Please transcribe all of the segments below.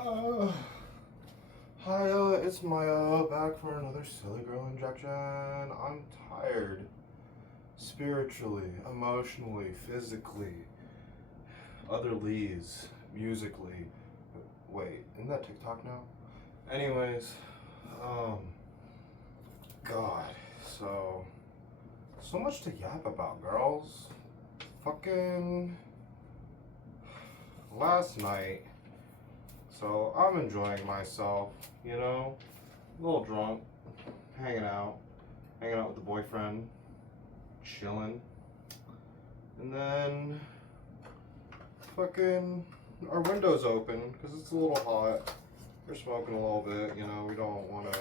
Uh, Hi, it's Maya back for another silly girl injection. I'm tired. Spiritually, emotionally, physically, otherlies, musically. Wait, isn't that TikTok now? Anyways, um, God, so much to yap about, girls. Fucking last night. So I'm enjoying myself, you know, a little drunk, hanging out, with the boyfriend, chilling, and then fucking our window's open because it's a little hot. We're smoking a little bit, you know. We don't want to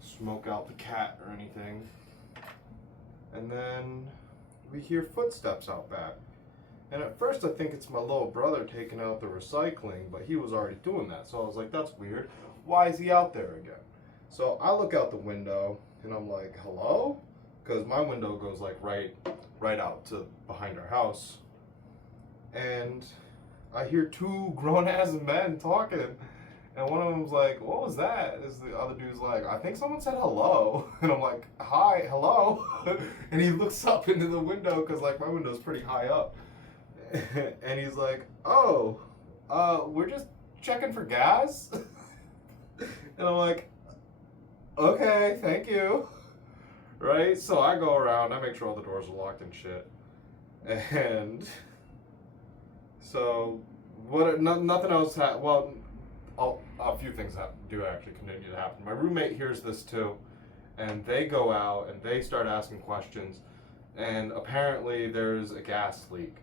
smoke out the cat or anything. And then we hear footsteps out back. And at first I think it's my little brother taking out the recycling, but he was already doing that. So I was like, that's weird. Why is he out there again? So I look out the window and I'm like, hello? Because my window goes like right out to behind our house. And I hear two grown ass men talking. And one of them's like, what was that? Is the other dude's like, I think someone said hello. And I'm like, hi, hello. And he looks up into the window because like my window's pretty high up. And he's like, oh, we're just checking for gas. And I'm like, okay, thank you. Right? So I go around, I make sure all the doors are locked and shit. And so, nothing else well, a few things do actually continue to happen. My roommate hears this too, and they go out and they start asking questions. And apparently there's a gas leak.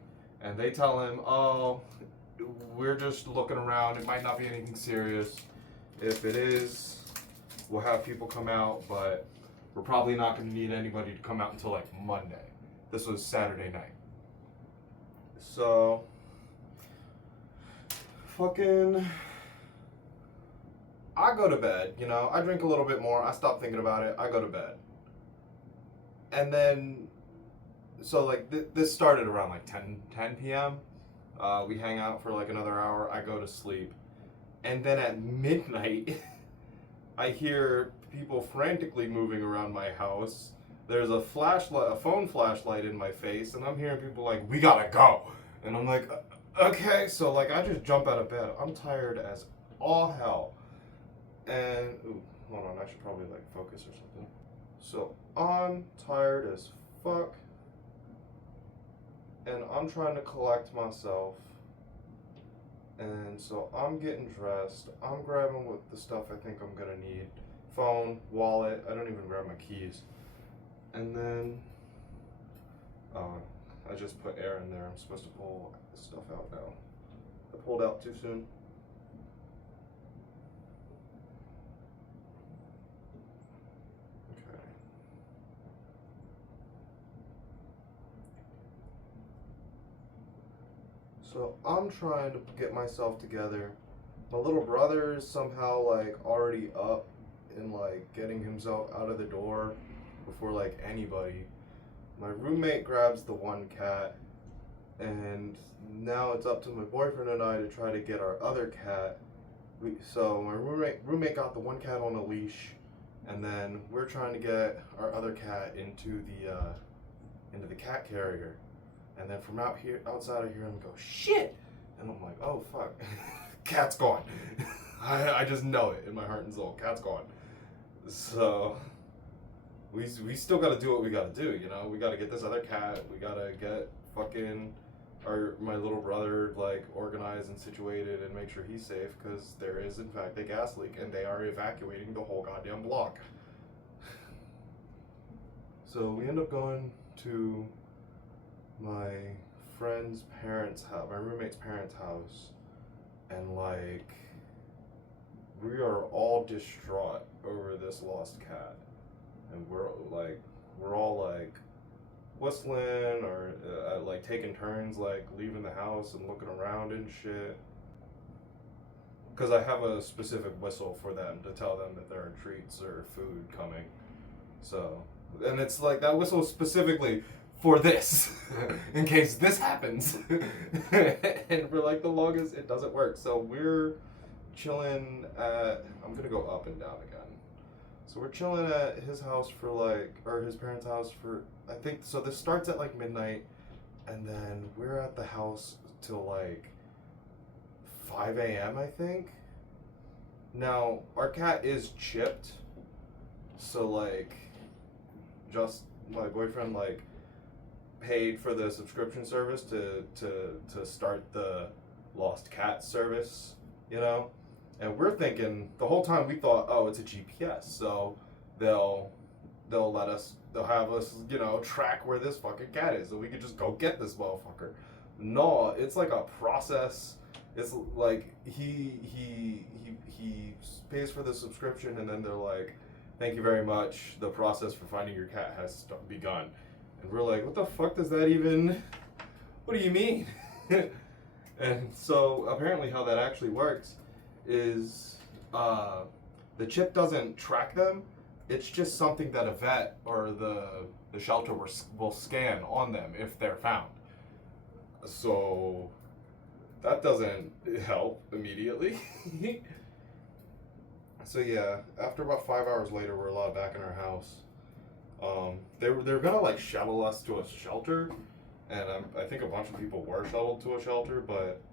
And they tell him, oh, we're just looking around. It might not be anything serious. If it is, we'll have people come out, but we're probably not going to need anybody to come out until like Monday. This was Saturday night. So, fucking, I go to bed, you know. I drink a little bit more. I stop thinking about it. I go to bed. And then so like this started around like 10 p.m. We hang out for like another hour. I go to sleep, and then at midnight, I hear people frantically moving around my house. There's a phone flashlight in my face, and I'm hearing people like, "We gotta go," and I'm like, "Okay." So like I just jump out of bed. I'm tired as all hell, and hold on, I should probably like focus or something. So I'm tired as fuck. And I'm trying to collect myself. And so I'm getting dressed. I'm grabbing what the stuff I think I'm gonna need. Phone, wallet. I don't even grab my keys. And then, I just put air in there. I'm supposed to pull the stuff out now. I pulled out too soon. Okay. So I'm trying to get myself together. My little brother is somehow like already up and like getting himself out of the door before like anybody. My roommate grabs the one cat, and now it's up to my boyfriend and I to try to get our other cat. So my roommate got the one cat on a leash, and then we're trying to get our other cat into the cat carrier. And then from outside of here, I'm go shit, and I'm like, oh fuck, cat's gone. I just know it in my heart and soul. Cat's gone. So we still got to do what we got to do. You know, we got to get this other cat. We got to get fucking my little brother like organized and situated and make sure he's safe, because there is in fact a gas leak and they are evacuating the whole goddamn block. So we end up going to my friend's parents' house, my roommate's parents' house, and like we are all distraught over this lost cat, and we're all like whistling or like taking turns like leaving the house and looking around and shit. Because I have a specific whistle for them to tell them that there are treats or food coming. So, and it's like that whistle specifically for this, in case this happens. And for like the longest, it doesn't work. So we're chilling at, I'm gonna go up and down again. So we're chilling at his house for like, or his parents' house for, I think, so this starts at like midnight, and then we're at the house till like 5 a.m., I think. Now, our cat is chipped, so like, just my boyfriend like paid for the subscription service to start the lost cat service, you know? And we're thinking the whole time we thought, oh, it's a GPS, so they'll let us, they'll have us, you know, track where this fucking cat is, so we could just go get this motherfucker. No, it's like a process. It's like he pays for the subscription, and then they're like, thank you very much. The process for finding your cat has begun. And we're like, what the fuck does that even? What do you mean? And so apparently, how that actually works is the chip doesn't track them. It's just something that a vet or the shelter will scan on them if they're found. So that doesn't help immediately. So yeah, after about 5 hours later, we're allowed back in our house. They were gonna like shuttle us to a shelter, and I think a bunch of people were shuttled to a shelter, but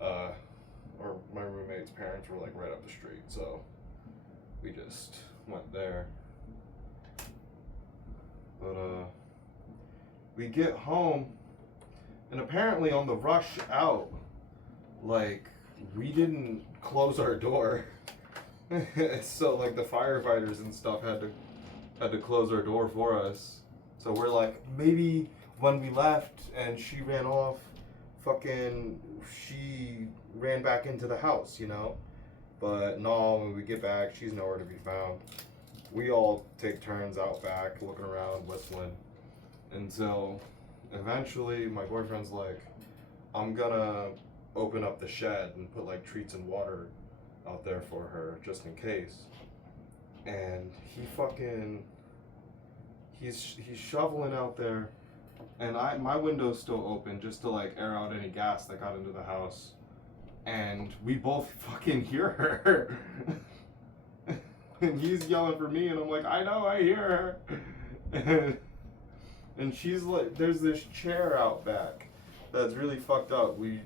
or my roommate's parents were like right up the street, so we just went there. But we get home, and apparently on the rush out, like we didn't close our door. So like the firefighters and stuff had to close our door for us. So we're like, maybe when we left and she ran off, she ran back into the house, you know? But no, when we get back, she's nowhere to be found. We all take turns out back, looking around, whistling, until eventually my boyfriend's like, I'm gonna open up the shed and put like treats and water out there for her just in case. And he's shoveling out there, and my window's still open just to like air out any gas that got into the house, and we both fucking hear her. And he's yelling for me, and I'm like, I know, I hear her. And she's like, there's this chair out back that's really fucked up. We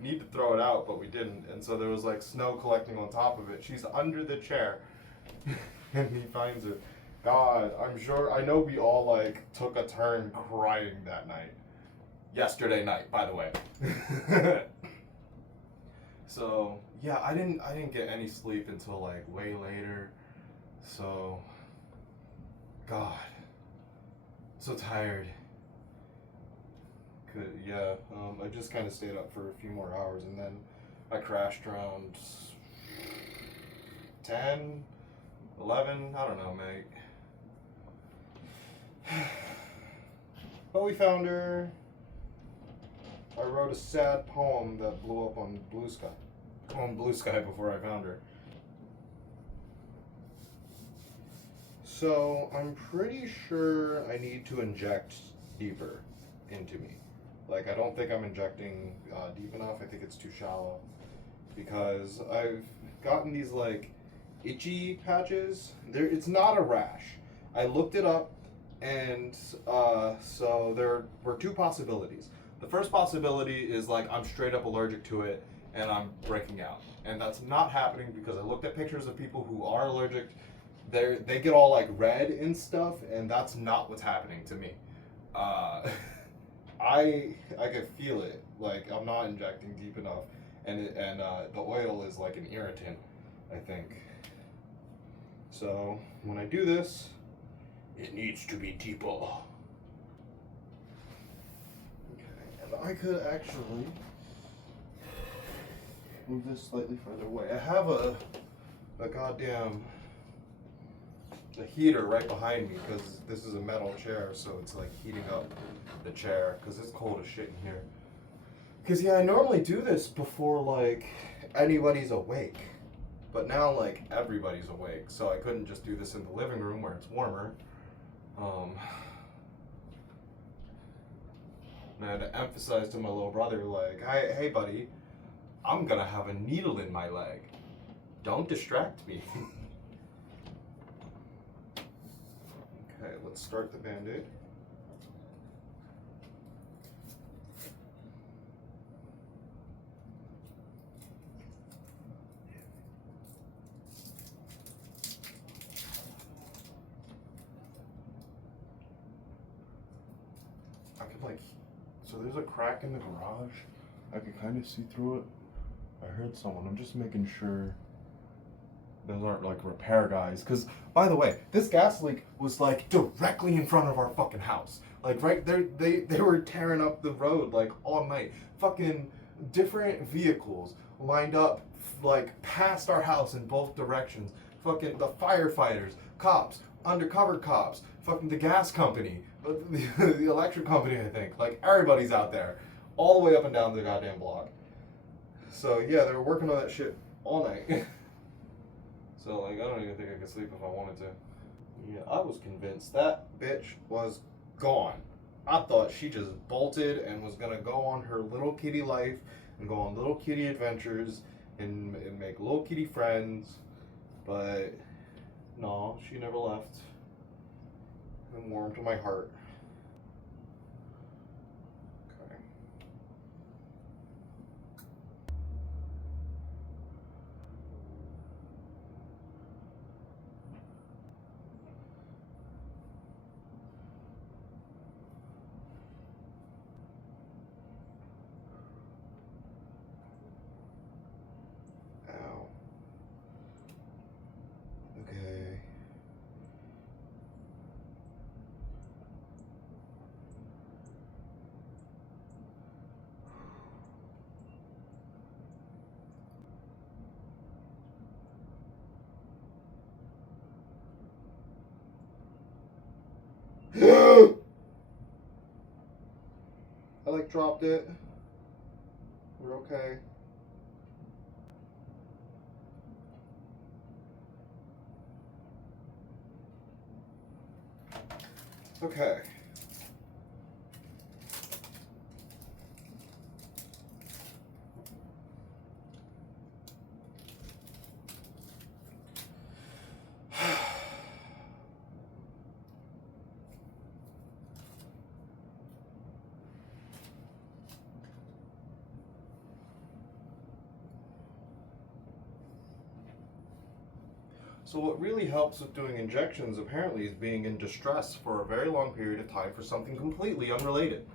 need to throw it out, but we didn't. And so there was like snow collecting on top of it. She's under the chair. And he finds it. God, I know we all like took a turn crying that night. Yesterday night, by the way. So yeah, I didn't get any sleep until like way later. So God, so tired. I just kind of stayed up for a few more hours, and then I crashed around 10, 11, I don't know, mate. But we found her. I wrote a sad poem that blew up on Blue Sky before I found her. So I'm pretty sure I need to inject deeper into me. Like, I don't think I'm injecting deep enough. I think it's too shallow, because I've gotten these like itchy patches. It's not a rash. I looked it up, and so there were two possibilities. The first possibility is like I'm straight up allergic to it and I'm breaking out, and that's not happening because I looked at pictures of people who are allergic. They get all like red and stuff, and that's not what's happening to me. I could feel it. Like, I'm not injecting deep enough, and the oil is like an irritant, I think. So when I do this, it needs to be deeper. Okay, and I could actually move this slightly further away. I have a goddamn heater right behind me, because this is a metal chair, so it's like heating up the chair because it's cold as shit in here. Because yeah, I normally do this before like anybody's awake, but now like everybody's awake, so I couldn't just do this in the living room where it's warmer. And I had to emphasize to my little brother, like, hey buddy, I'm gonna have a needle in my leg. Don't distract me. Okay, let's start the Band-Aid. I could like, so there's a crack in the garage. I could kind of see through it. I heard someone. I'm just making sure those aren't like repair guys. Because, by the way, this gas leak was like directly in front of our fucking house. Like right there, they were tearing up the road like all night. Fucking different vehicles lined up like past our house in both directions. Fucking the firefighters, cops, undercover cops, fucking the gas company, the electric company, I think. Like everybody's out there, all the way up and down the goddamn block. So yeah, they were working on that shit all night. So like, I don't even think I could sleep if I wanted to. Yeah, I was convinced that bitch was gone. I thought she just bolted and was gonna go on her little kitty life and go on little kitty adventures and make little kitty friends. But no, she never left. And warm to my heart. Okay. Ow. Okay. I like dropped it. We're okay. Okay. So what really helps with doing injections apparently is being in distress for a very long period of time for something completely unrelated.